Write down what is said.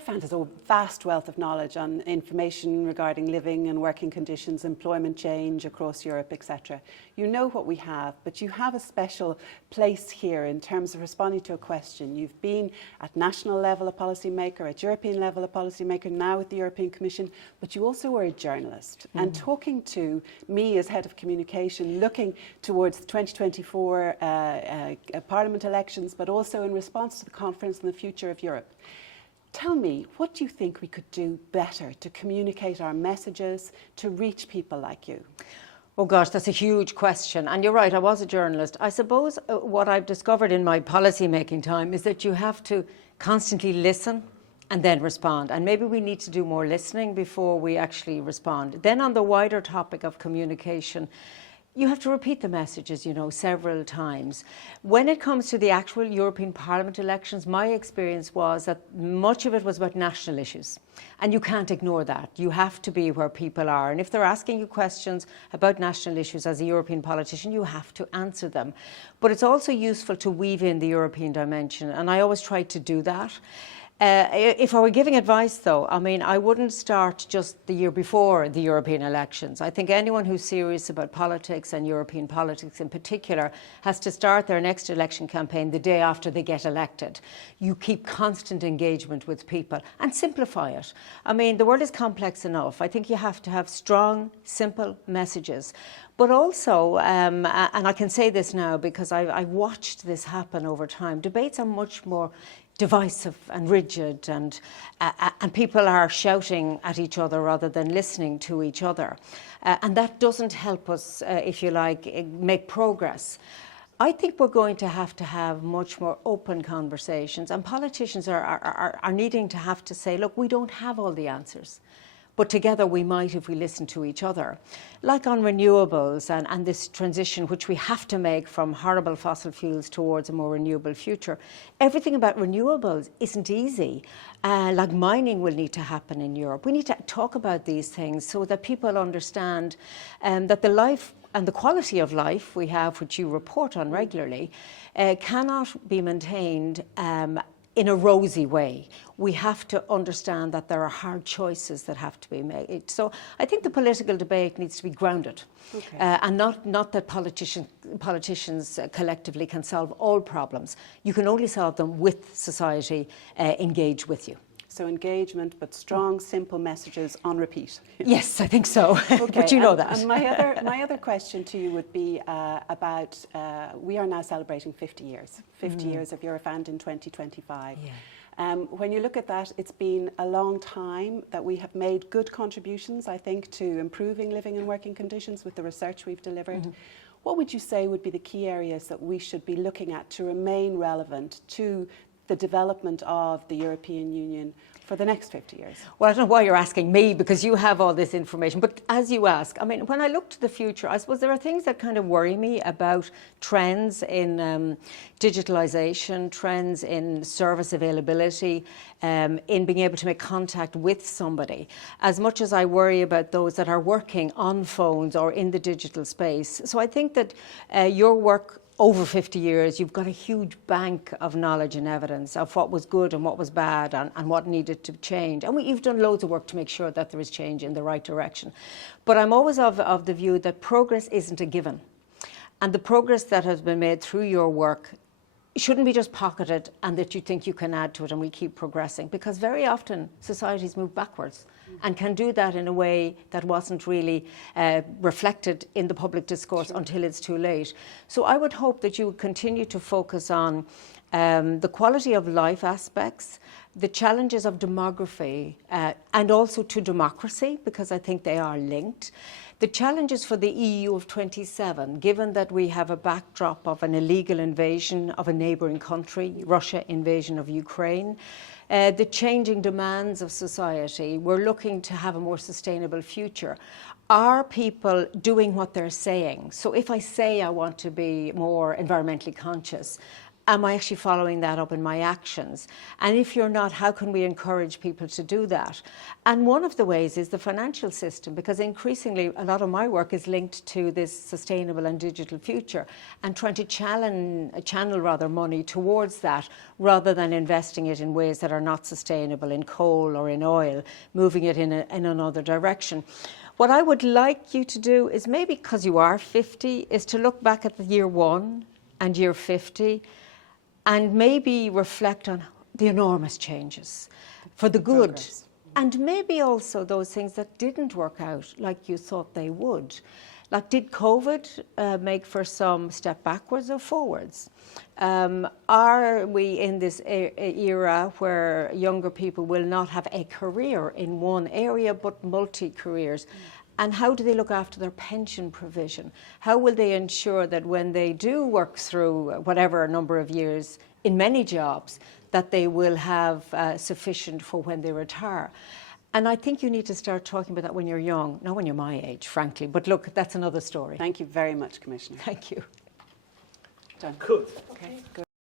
Eurofound has a vast wealth of knowledge on information regarding living and working conditions, employment change across Europe, etc. You know what we have, but you have a special place here in terms of responding to a question. You've been at national level a policymaker, at European level a policymaker, now with the European Commission, but you also were a journalist. And talking to me as head of communication, looking towards the 2024 Parliament elections, but also in response to the conference on the future of Europe. Tell me, what do you think we could do better to communicate our messages, to reach people like you? Oh gosh, that's a huge question. And you're right, I was a journalist. I suppose what I've discovered in my policy making time is that you have to constantly listen and then respond. And maybe we need to do more listening before we actually respond. Then on the wider topic of communication, you have to repeat the messages, you know, several times. When it comes to the actual European Parliament elections, my experience was that much of it was about national issues. And you can't ignore that. You have to be where people are. And if they're asking you questions about national issues as a European politician, you have to answer them. But it's also useful to weave in the European dimension. And I always try to do that. If I were giving advice, though, I mean, I wouldn't start just the year before the European elections. I think anyone who's serious about politics and European politics in particular has to start their next election campaign the day after they get elected. You keep constant engagement with people and simplify it. I mean, the world is complex enough. I think you have to have strong, simple messages. But also, and I can say this now because I've watched this happen over time, debates are much more divisive and rigid, and people are shouting at each other rather than listening to each other. And that doesn't help us, if you like, make progress. I think we're going to have much more open conversations, and politicians are needing to have to say, look, we don't have all the answers. But together we might if we listen to each other. Like on renewables and this transition which we have to make from horrible fossil fuels towards a more renewable future. Everything about renewables isn't easy. Like mining will need to happen in Europe. We need to talk about these things so that people understand that the life and the quality of life we have, which you report on regularly, cannot be maintained in a rosy way. We have to understand that there are hard choices that have to be made. So I think the political debate needs to be grounded, and not that politicians collectively can solve all problems. You can only solve them with society engaged with you. So engagement, but strong, simple messages on repeat. Yes, I think so. But you know that. And my other question to you would be about, we are now celebrating 50 years. 50 years of Eurofound in 2025. Yeah. When you look at that, it's been a long time that we have made good contributions, I think, to improving living and working conditions with the research we've delivered. What would you say would be the key areas that we should be looking at to remain relevant to the development of the European Union for the next 50 years? Well, I don't know why you're asking me, because you have all this information. But as you ask, I mean, when I look to the future, I suppose there are things that kind of worry me about trends in digitalisation, trends in service availability, in being able to make contact with somebody. As much as I worry about those that are working on phones or in the digital space. So I think that your work over 50 years, you've got a huge bank of knowledge and evidence of what was good and what was bad and what needed to change. And you've done loads of work to make sure that there is change in the right direction. But I'm always of the view that progress isn't a given. And the progress that has been made through your work shouldn't be just pocketed and that you think you can add to it and we keep progressing. Because very often societies move backwards and can do that in a way that wasn't really reflected in the public discourse until it's too late. So I would hope that you would continue to focus on the quality of life aspects, the challenges of demography, and also to democracy, because I think they are linked. The challenges for the EU of 27, given that we have a backdrop of an illegal invasion of a neighbouring country, Russia invasion of Ukraine, the changing demands of society. We're looking to have a more sustainable future. Are people doing what they're saying? So if I say I want to be more environmentally conscious, am I actually following that up in my actions? And if you're not, how can we encourage people to do that? And one of the ways is the financial system, because increasingly a lot of my work is linked to this sustainable and digital future, and trying to channel money towards that, rather than investing it in ways that are not sustainable, in coal or in oil, moving it in another direction. What I would like you to do is, maybe because you are 50, is to look back at the year 1 and year 50, and maybe reflect on the enormous changes for the good. Progress. And maybe also those things that didn't work out like you thought they would. Like, did COVID make for some step backwards or forwards? Are we in this era where younger people will not have a career in one area but multi-careers? And how do they look after their pension provision? How will they ensure that when they do work through whatever number of years in many jobs, that they will have sufficient for when they retire? And I think you need to start talking about that when you're young, not when you're my age, frankly. But look, that's another story. Thank you very much, Commissioner. Thank you. Done. Good. Okay, good.